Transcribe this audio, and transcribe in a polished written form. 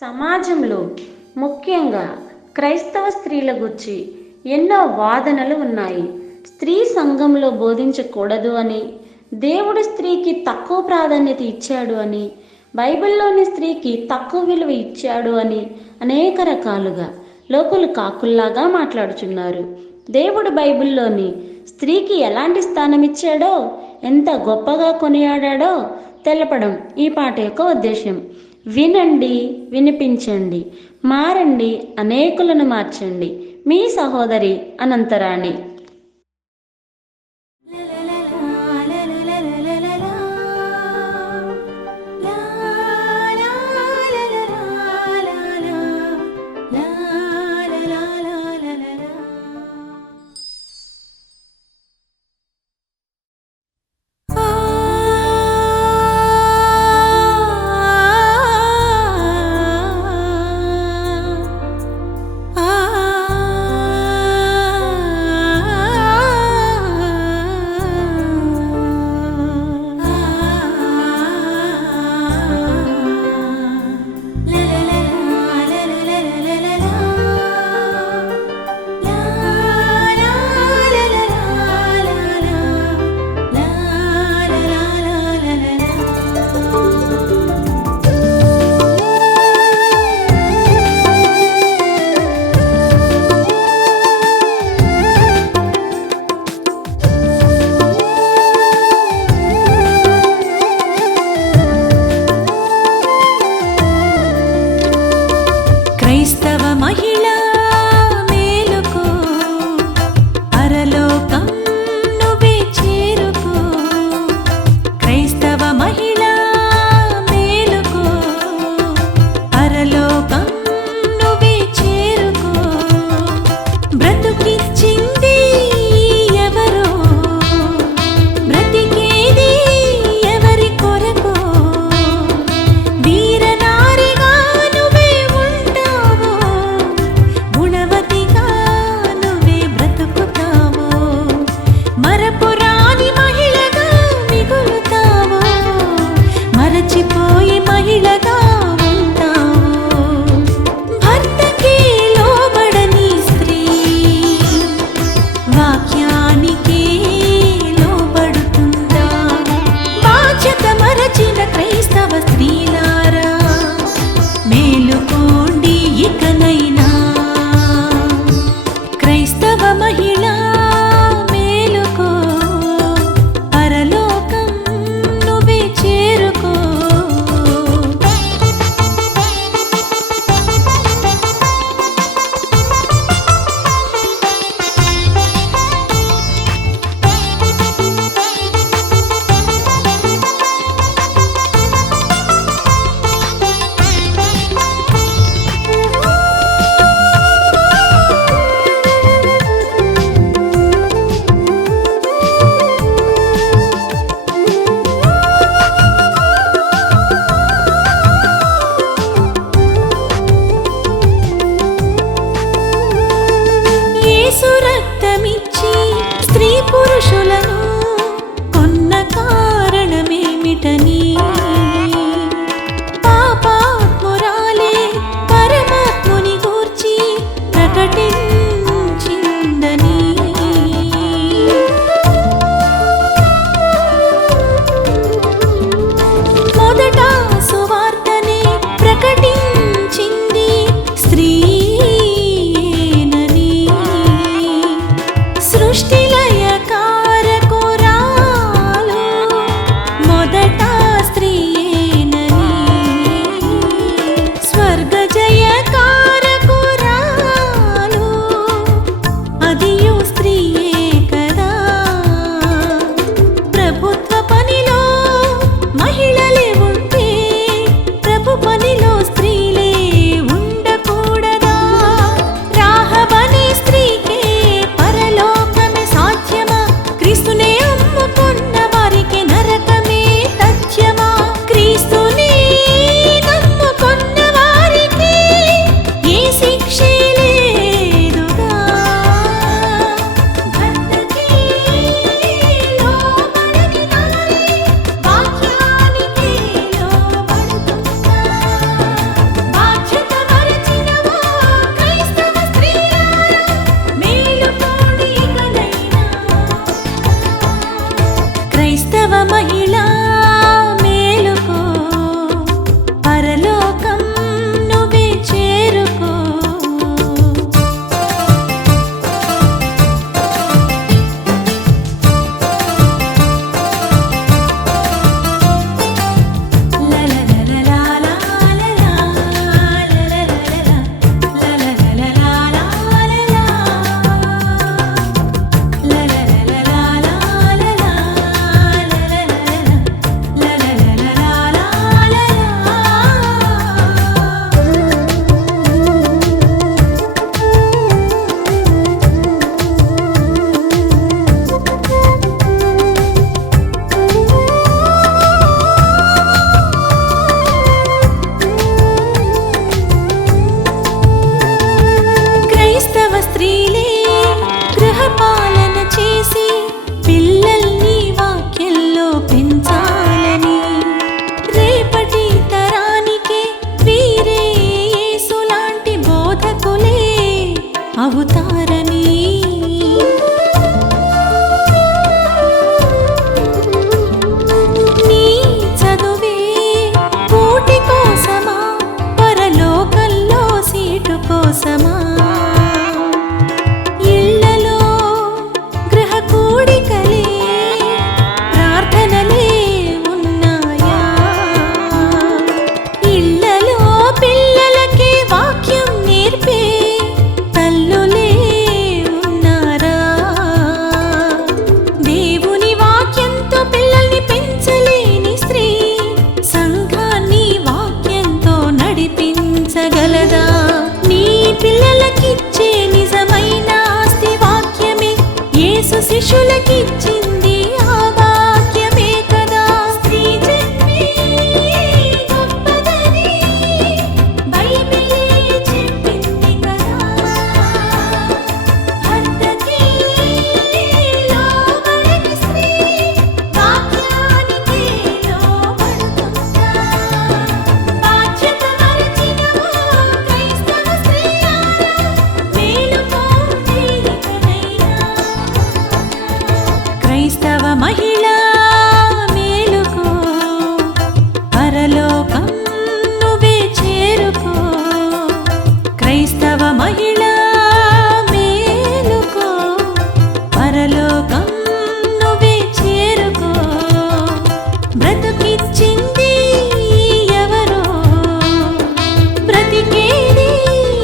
సమాజంలో ముఖ్యంగా క్రైస్తవ స్త్రీల గురించి ఎన్నో వాదనలు ఉన్నాయి. స్త్రీ సంఘంలో బోధించకూడదు అని, దేవుడు స్త్రీకి తక్కువ ప్రాధాన్యత ఇచ్చాడు అని, బైబిల్లోని స్త్రీకి తక్కువ విలువ ఇచ్చాడు అని అనేక రకాలుగా లోకులు కాకుల్లాగా మాట్లాడుచున్నారు. దేవుడు బైబిల్లోని స్త్రీకి ఎలాంటి స్థానం ఇచ్చాడో, ఎంత గొప్పగా కొనియాడాడో తెలపడం ఈ పాట యొక్క ఉద్దేశం. వినండి, వినిపించండి, మారండి, అనేకులను మార్చండి. మీ సహోదరి అనంతరాణి. క్రైస్తవ మహిళ మేలుకో, పరలోకం నువ్వే చేరుకో. క్రైస్తవ మహిళ మేలుకో, పరలోకం నువ్వే చేరుకో. బ్రతుకిచ్చింది ఎవరో, బ్రతికేది ఎవరి కొరకు. వీరనారిగా నువ్వే ఉంటావు, గుణవతిగా నువ్వే బ్రతుకుతావు. మరపురాని మహిళగా మిగులుతావు, మరచిపోయి మహిళగా ఉంటావు. భర్తకి లోబడని స్త్రీ వాక్యానికి లోబడుతుందా? బాధ్యత మరచిన క్రైస్తవ స్త్రీలారా, మేలుకోండి ఇకనైనా. క్రైస్తవ మహిళ మేలుకో, పరలోకం నువ్వే చేరుకో. బ్రతికేది